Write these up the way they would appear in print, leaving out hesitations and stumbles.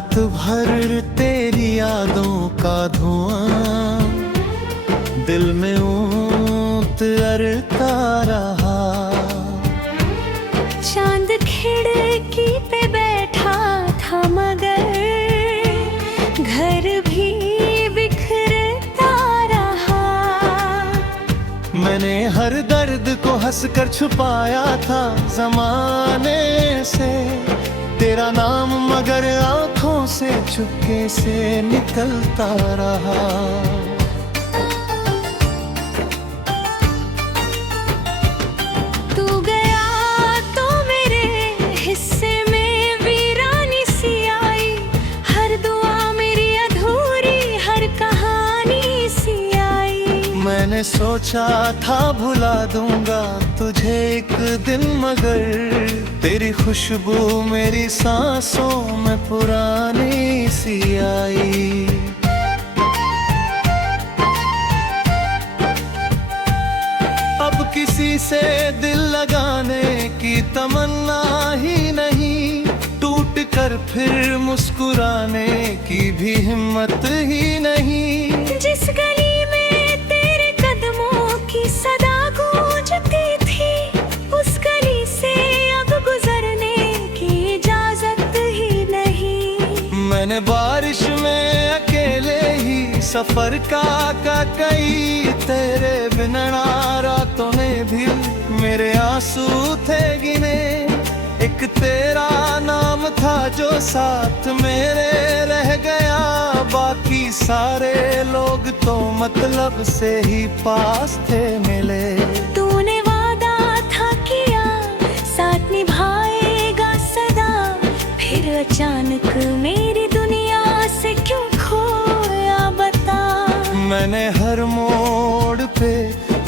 रात भर तेरी यादों का धुआं दिल में ऊत अरता रहा। चांद खिड़की पे बैठा था मगर घर भी बिखरता रहा। मैंने हर दर्द को हंसकर छुपाया था ज़माने से, तेरा नाम मगर आँखों से चुपके से निकलता रहा। तू गया तो मेरे हिस्से में वीरानी सी आई, हर दुआ मेरी अधूरी, हर कहानी सी आई। मैंने सोचा था भुला दूंगा तुझे एक दिन, मगर तेरी खुशबू मेरी सांसों में पुरानी सी आई। अब किसी से दिल लगाने की तमन्ना ही नहीं, टूट कर फिर मुस्कुराने की भी हिम्मत ही नहीं। जिस गली में तेरे कदमों की सदा गूंजती थी, उस गली से अब गुजरने की इजाजत ही नहीं। मैंने बारिश में अकेले ही सफर का कई, तेरे बिना रातों में भी मेरे आंसू थे गिने। एक तेरा नाम था जो साथ मेरे रह गया, बाकी सारे लोग तो मतलब से ही पास थे मिले। तूने वादा था किया साथ निभाएगा सदा, फिर अचानक मेरी दुनिया से क्यों खोया बता। मैंने हर मोड़ पे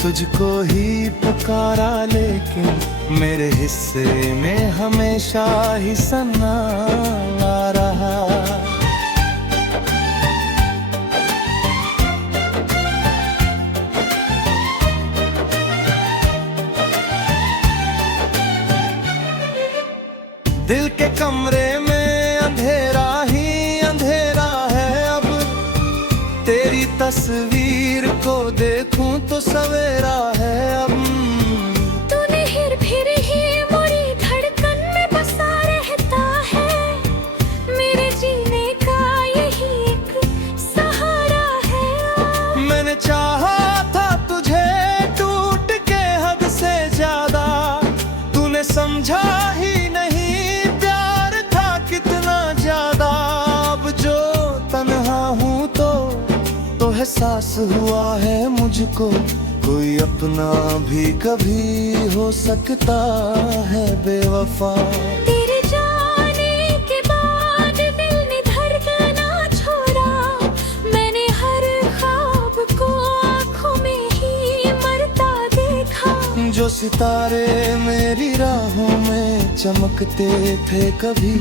तुझको ही पुकारा, लेकिन मेरे हिस्से में हमेशा ही सन्नाटा रहा। दिल के कमरे में अंधेरा ही अंधेरा है अब, तेरी तस्वीर को देखूं तो सवेरा है अब। तूने फिर ही मोरी धड़कन में बसा रहता है, मेरे जीने का यही एक सहारा है। मैंने चाहा था तुझे टूट के हद से ज्यादा, तूने समझा ही नहीं प्यार था कितना ज्यादा। अब जो तन्हा हूँ तो एहसास हुआ है मुझको, कोई अपना भी कभी हो सकता है बेवफा। तेरे जाने के बाद दिल ने धड़कना छोड़ा, मैंने हर ख्वाब को आँखों में ही मरता देखा। जो सितारे मेरी राहों में चमकते थे कभी,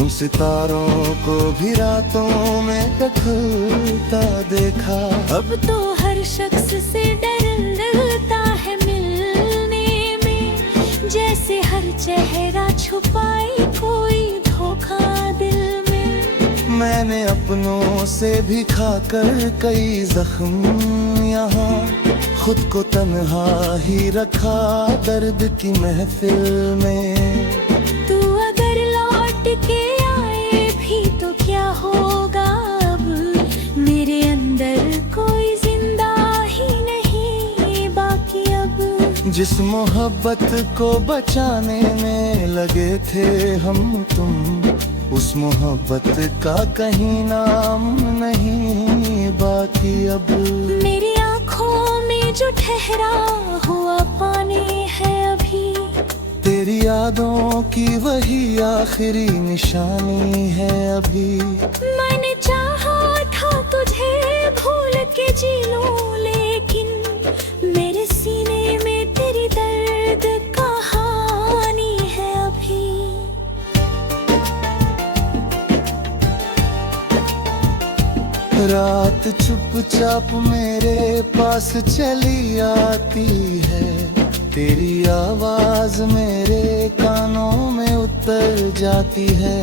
उन सितारों को भी रातों में रखता देखा। अब तो हर शख्स से डर लगता है मिलने में, जैसे हर चेहरा छुपाए कोई धोखा दिल में। मैंने अपनों से भी खाकर कई जख्म यहाँ, खुद को तन्हा ही रखा दर्द की महफिल में। तू अगर लौट के आए भी तो क्या होगा, अब मेरे अंदर कोई जिंदा ही नहीं बाकी अब। जिस मोहब्बत को बचाने में लगे थे हम तुम, उस मोहब्बत का कहीं नाम नहीं बाकी अब। मेरी आँखों में जो ठहरा हुआ पानी है अभी, तेरी यादों की वही आखिरी निशानी है अभी। मैंने चाहा था तुझे भूल के जी लूं, लेकिन मेरे सीने में तेरी दर्द कहानी है अभी। रात चुपचाप मेरे पास चली आती है, तेरी आवाज मेरे कानों में उतर जाती है।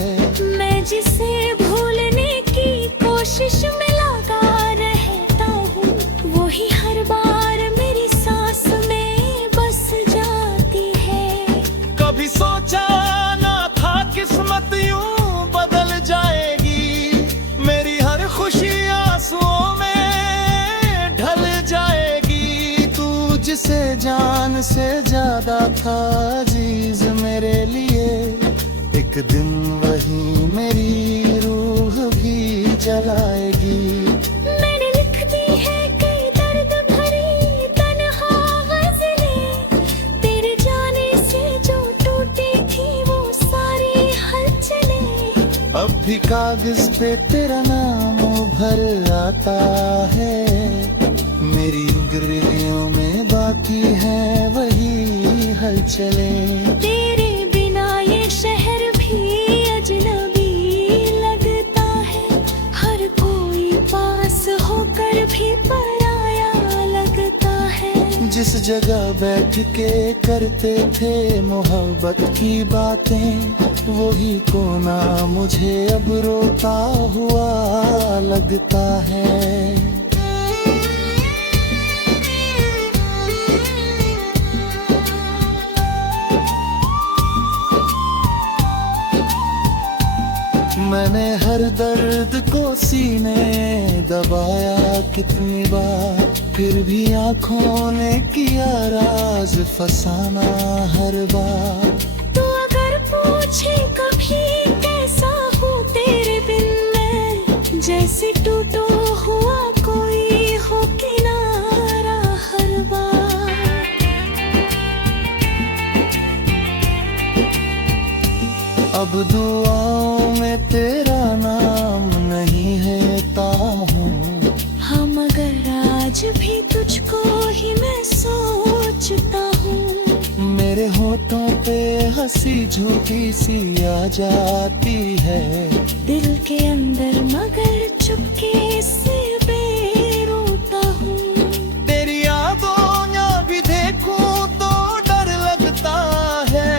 मैं जिसे भूलने की कोशिश में लगा रहता हूँ, वही हर बार मेरी सांस में बस जाती है। कभी सोचा ना था किस्मत यूं बदल जाएगी, मेरी हर खुशी आंसुओं में ढल जाएगी। तू जिसे जान से ज्यादा था अजीज मेरे लिए, एक दिन वही मेरी रूह भी जलाएगी। मैंने लिख दी है कई दर्द भरी तन्हा गज़लें, तेरे जाने से जो टूटी थी वो सारी हलचलें। अब भी कागज पे तेरा नाम उभर आता है, मेरी गलियों में बाकी है वही हलचलें। तेरे बिना ये शहर भी अजनबी लगता है, हर कोई पास होकर भी पराया लगता है। जिस जगह बैठ के करते थे मोहब्बत की बातें, वही कोना मुझे अब रोता हुआ लगता है। मैंने हर दर्द को सीने दबाया कितनी बार, फिर भी आंखों ने किया राज फसाना हर बार। तो अगर पूछे कभी कैसा हूँ तेरे बिन मैं, जैसे टूटो हुआ कोई हो किनारा हर बार। अब दुआओं में तेरा नाम नहीं है ताहूँ, हाँ मगर आज भी तुझको ही मैं सोचता हूँ। मेरे होठों पे हंसी झूठी सी आ जाती है, दिल के अंदर मगर चुपके से बेरोता हूँ। तेरी यादों या भी देखूं तो डर लगता है,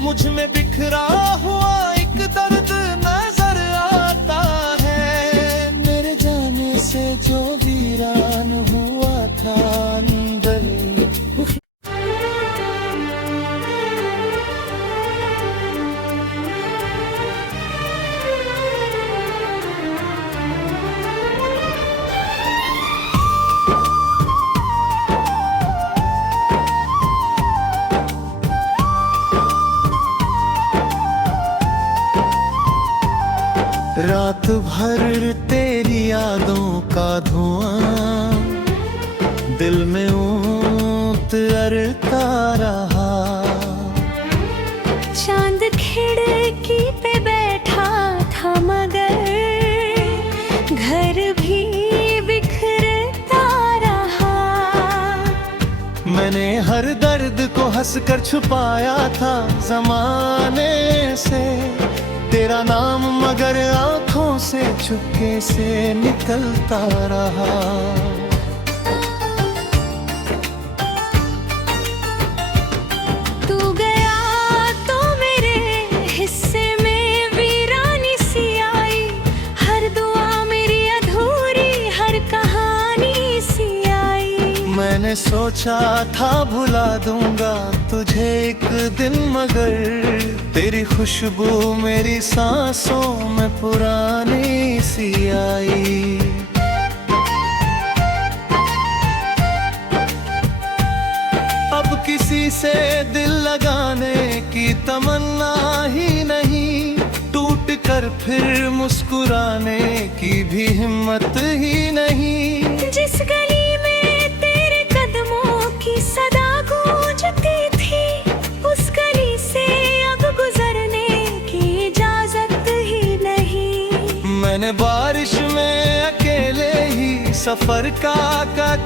मुझ में बिखरा हुआ एक दर्द नजर आता है। मेरे जाने से जो वीरान हुआ था अंदर, रात भर तेरी यादों का धुआं दिल में ऊत अरता रहा। चांद खिड़की पे बैठा था मगर घर भी बिखरता रहा। मैंने हर दर्द को हंसकर छुपाया था जमाने से, तेरा नाम मगर आंखों से चुपके से निकलता रहा। तू गया तो मेरे हिस्से में वीरानी सी आई, हर दुआ मेरी अधूरी हर कहानी सी आई। मैंने सोचा था भुला दूंगा तुझे एक दिन, मगर तेरी खुशबू मेरी सांसों में पुरानी सी आई। अब किसी से दिल लगाने की तमन्ना ही नहीं, टूट कर फिर मुस्कुराने की भी हिम्मत ही नहीं। जिस गली में तेरे कदमों की सदा गूंजती थी, उस गली से अब गुजरने की इजाजत ही नहीं। मैंने बारिश में अकेले ही सफर का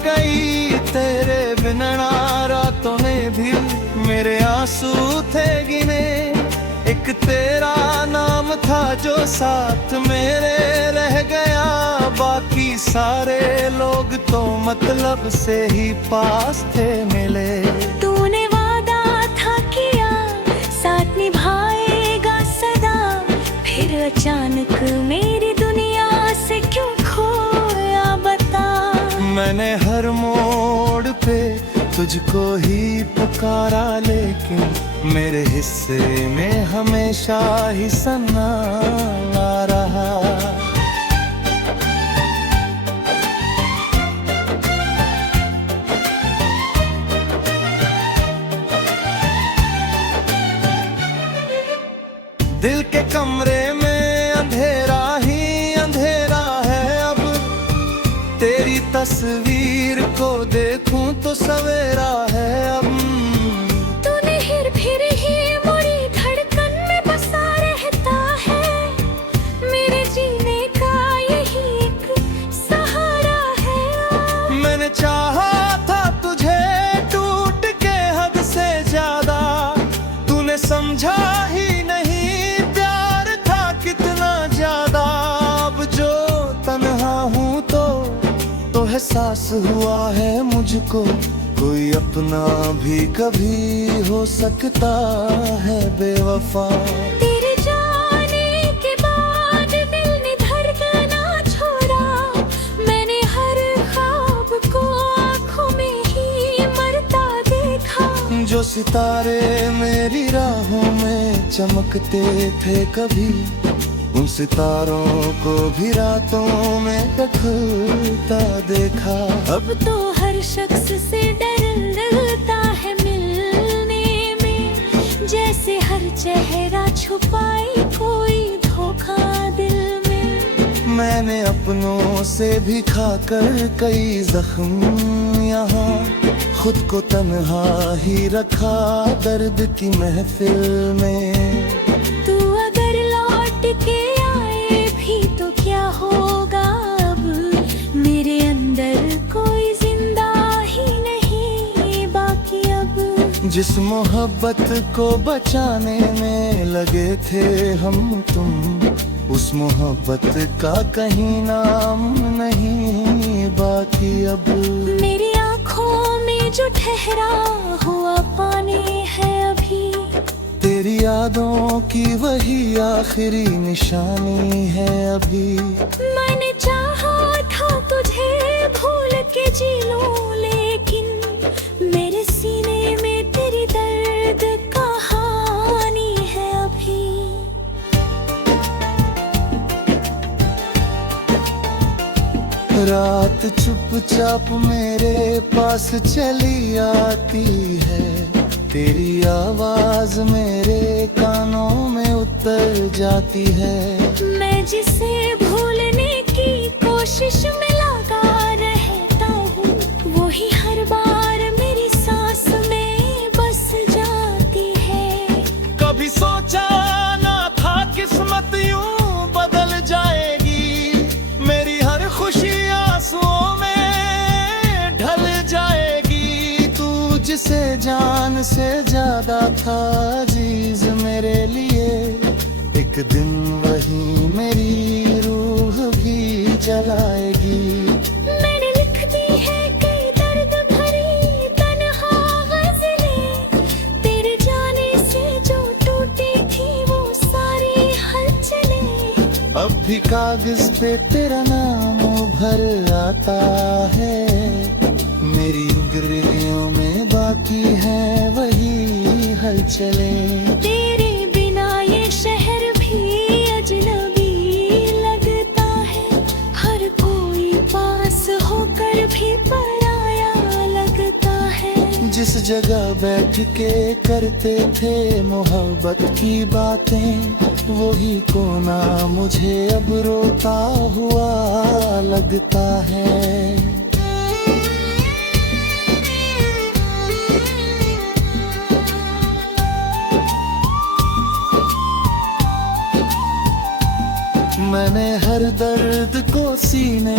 कई, तेरे बिना रातों ने भी मेरे आंसू थे गिने। एक तेरा नाम था जो साथ मेरे रह गया, बाकी सारे लोग तो मतलब से ही पास थे मिले। तूने वादा था किया साथ निभाएगा सदा, फिर अचानक मेरी दुनिया से क्यों खोया बता। मैंने हर मोड़ पे तुझको ही पुकारा, लेकिन मेरे हिस्से में हमेशा ही सन्ना आ रहा। दिल के कमरे में अंधेरा ही अंधेरा है अब, तेरी तस्वीर को देखूं तो सवेरा है अब। तूने फिर ही मुड़ी धड़कन में बसा रहता है, मेरे जीने का यही एक सहारा है। मैंने चाहा था तुझे टूट के हद से ज्यादा, तूने समझा ही नहीं प्यार था कितना ज्यादा। अब जो तन्हा हूँ तो एहसास हुआ है मुझको, कोई अपना भी कभी हो सकता है बेवफा। तेरे जाने के बाद दिल ने धड़कना छोड़ा, मैंने हर ख्वाब को आँखों में ही मरता देखा। जो सितारे मेरी राहों में चमकते थे कभी, उन सितारों को भी रातों में रखता देखा। अब तो हर शख्स से डर लगता है मिलने में, जैसे हर चेहरा छुपाए कोई धोखा दिल में। मैंने अपनों से भी खाकर कई जख्म यहाँ, खुद को तन्हा ही रखा दर्द की महफिल में। तू अगर लौट के आए भी तो क्या होगा अब, मेरे अंदर कोई जिंदा ही नहीं बाकी अब। जिस मोहब्बत को बचाने में लगे थे हम तुम, उस मोहब्बत का कहीं नाम नहीं बाकी अब। मेरी आँखों में जो ठहरा हुआ पानी है अभी, तेरी यादों की वही आखिरी निशानी है अभी। मैंने चाहा था तुझे भूल के जी लूं, लेकिन मेरे सीने में तेरी दर्द कहानी है अभी। रात चुपचाप मेरे पास चली आती है, तेरी आवाज मेरे कानों में उतर जाती है। मैं जिसे भूलने की कोशिश में लगा रहता हूँ, वो ही हर बार मेरी सांस में बस जाती है। कभी सोचा ना था किस्मत यूं बदल जाएगी, मेरी हर खुशी आंसुओं में ढल जाएगी। तू जिसे जान से ज्यादा था अजीज मेरे लिए, एक दिन वही मेरी रूह भी जलाएगी। मैंने लिख दी है कई दर्द भरी तन्हा गज़लें, तेरे जाने से जो टूटी थी वो सारी हलचलें। अब भी कागज पे तेरा नाम उभर आता है, मेरी उंगलियों में बाकी है वही हलचलें। तेरे बिना ये शहर भी अजनबी लगता है, हर कोई पास होकर भी पराया लगता है। जिस जगह बैठ के करते थे मोहब्बत की बातें, वही कोना मुझे अब रोता हुआ लगता है। मैंने हर दर्द को सीने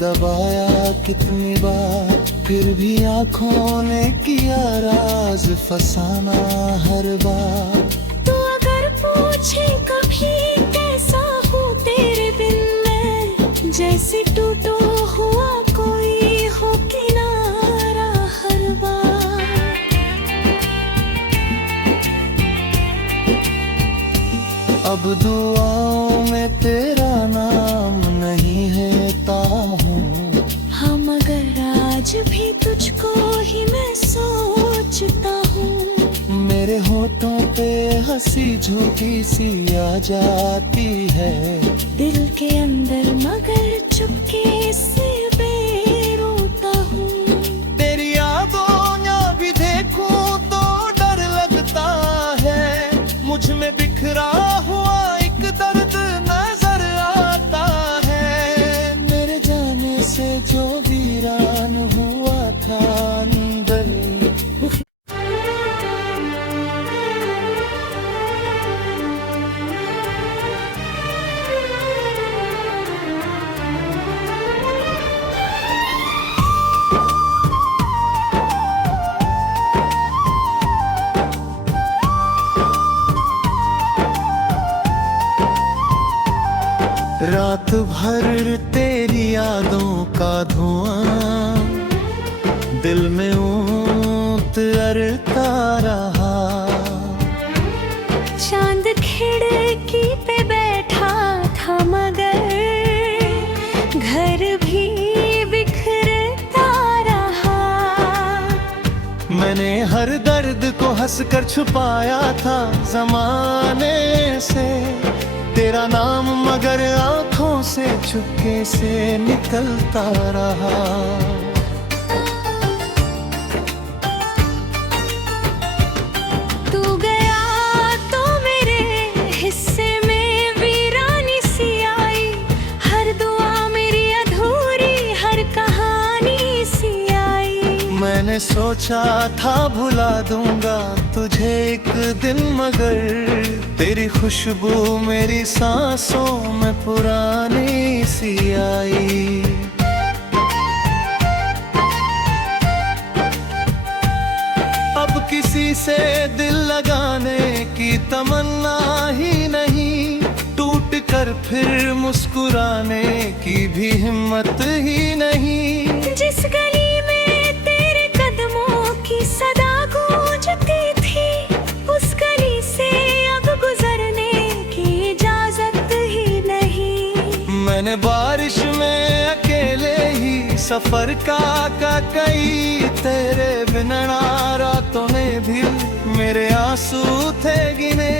दबाया कितनी बार, फिर भी आंखों ने किया राज फसाना हर बार। तू अगर पूछे कभी कैसा हूँ तेरे बिन मैं, जैसे टूटो हुआ कोई हो किनारा हर बार। अब दुआओं में तेरा नाम नहीं लेता हूँ। हाँ मगर आज भी तुझको ही मैं सोचता हूँ। मेरे होठों पे हंसी झूठी सी आ जाती है, दिल के अंदर मगर चुपके से बेरोता हूँ। तेरी यादों या भी देखूं तो डर लगता है, मुझ में बिखरा हुआ एक दर्द नजर आता है। मेरे जाने से जो वीरान हुआ था अंदर, रात भर तेरी यादों का धुआं दिल में ऊत अरता रहा। चांद खिड़की पे बैठा था मगर घर भी बिखरता रहा। मैंने हर दर्द को हंसकर छुपाया था जमाने से, तेरा नाम मगर आंखों से चुपके से निकलता रहा। तू गया तो मेरे हिस्से में वीरानी सी आई, हर दुआ मेरी अधूरी, हर कहानी सी आई। मैंने सोचा था भुला दूंगा तुझे एक दिन, मगर तेरी खुशबू मेरी सांसों में पुरानी सी आई। अब किसी से दिल लगाने की तमन्ना ही नहीं, टूट कर फिर मुस्कुराने की भी हिम्मत ही नहीं। जिस गली में तेरे कदमों की सदा गूंजती थी, उस गली से अब गुजरने की इजाजत ही नहीं। मैंने बारिश में अकेले ही सफर का कई, तेरे बिना रातों ने भी मेरे आंसू थे गिने।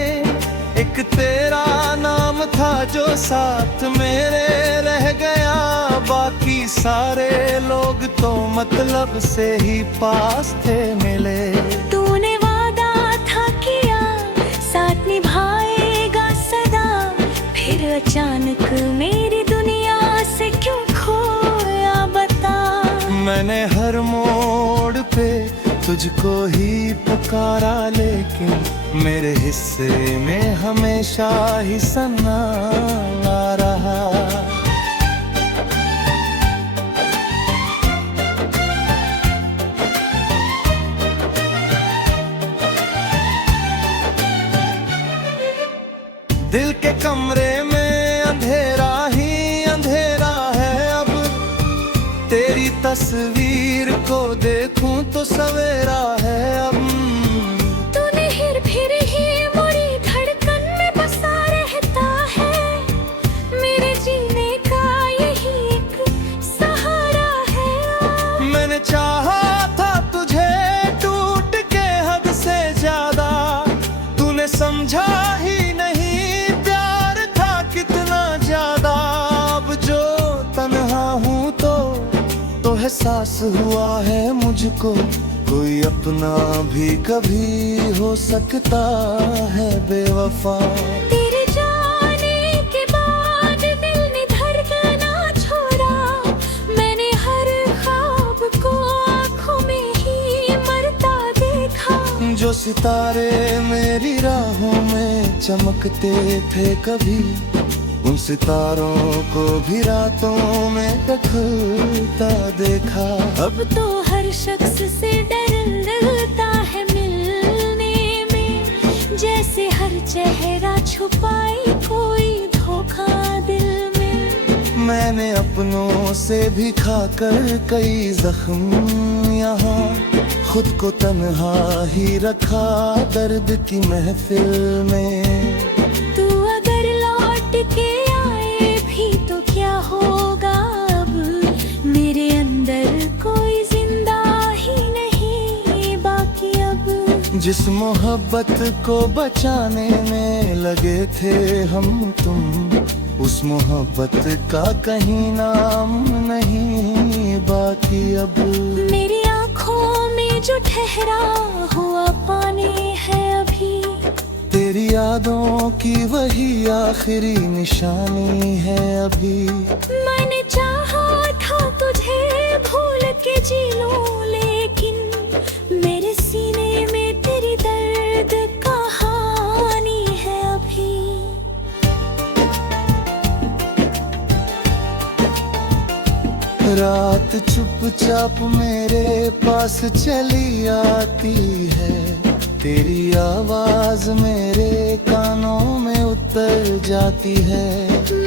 एक तेरा नाम था जो साथ मेरे रह गया, बाकी सारे लोग तो मतलब से ही पास थे मिले। तूने वादा था किया साथ निभाएगा सदा, फिर अचानक मेरी दुनिया से क्यों खोया बता। मैंने हर मोड़ पे तुझको ही पुकारा, लेकिन मेरे हिस्से में हमेशा ही सन्ना आ रहा। दिल के कमरे में अंधेरा ही अंधेरा है, अब तेरी तस्वीर को देखूं तो सवेरा है। अब तूने फिर ही मोरी धड़कन में बसा रहता है, मेरे जीने का यही एक सहारा है। मैंने चाहा था तुझे टूट के हद से ज्यादा, तूने समझा ही नहीं प्यार था कितना ज्यादा। अब जो तन्हा हूँ तो एहसास हुआ है मुझको, कोई अपना भी कभी हो सकता है बेवफा। तेरे जाने के बाद दिल ने धड़कना छोड़ा, मैंने हर ख्वाब को आँखों में ही मरता देखा। जो सितारे मेरी राहों में चमकते थे कभी, उन सितारों को भी रातों में रखता देखा। अब तो हर शख्स से डर लगता है मिलने में, जैसे हर चेहरा छुपाए कोई धोखा दिल में। मैंने अपनों से भी खाकर कई जख्म यहाँ, खुद को तन्हा ही रखा दर्द की महफिल में। तू अगर लौट के आए भी तो क्या होगा अब, मेरे अंदर कोई जिंदा ही नहीं बाकी अब। जिस मोहब्बत को बचाने में लगे थे हम तुम, उस मोहब्बत का कहीं नाम नहीं बाकी अब। मेरी आँखों में जो ठहरा हुआ पानी है अभी, तेरी यादों की वही आखिरी निशानी है अभी। मैंने चाहा था तुझे भूल के जी लूं, लेकिन मेरे सीने में तेरी दर्द कहानी है अभी। रात चुपचाप मेरे पास चली आती है, तेरी आवाज मेरे कानों में उतर जाती है।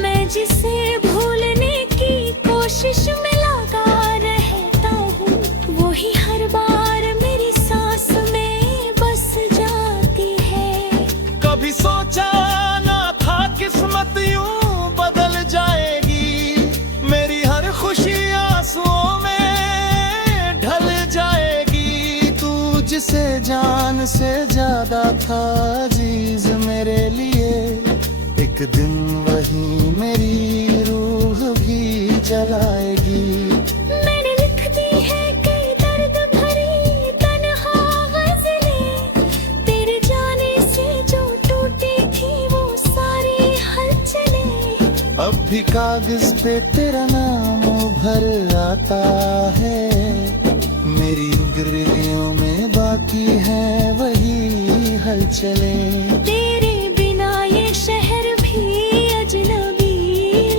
मैं जिसे भूलने की कोशिश में लगा रहता हूँ, वो ही हर बार मेरी सांस में बस जाती है। कभी सोचा ना था किस्मत यूं बदल जाएगी, मेरी हर खुशी आंसुओं में ढल जाएगी। तू जिसे जान से ज्यादा था अजीज मेरे लिए, एक दिन वही मेरी रूह भी जलाएगी। मैंने लिख दी है कई दर्द भरी तन्हा गज़लें, तेरे जाने से जो टूटी थी वो सारी हलचलें। अब भी कागज पे तेरा नाम भर आता है, मेरी गलियों में बाकी है वही हलचलें। तेरे बिना ये शहर भी अजनबी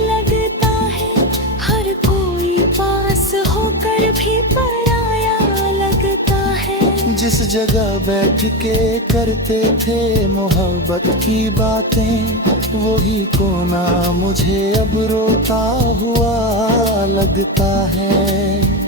लगता है, हर कोई पास होकर भी पराया लगता है। जिस जगह बैठ के करते थे मोहब्बत की बातें, वही कोना मुझे अब रोता हुआ लगता है।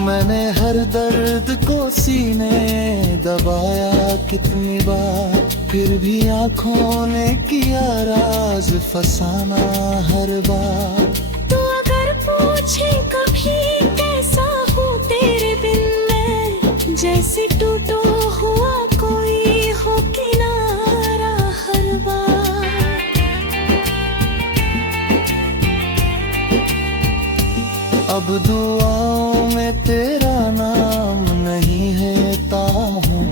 मैंने हर दर्द को सीने दबाया कितनी बार, फिर भी आंखों ने किया राज फसाना हर बार। तू अगर पूछे कभी कैसा हूँ तेरे बिन मैं, जैसे टूटो हुआ कोई हो किनारा हर बार। अब दुआओं में तेरा नाम नहीं है ताहूँ,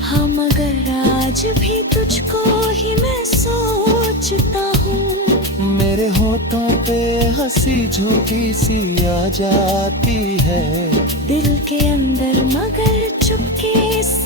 हाँ मगर आज भी तुझको ही मैं सोचता हूँ। मेरे होठों पे हंसी झूठी सी आ जाती है, दिल के अंदर मगर चुपके से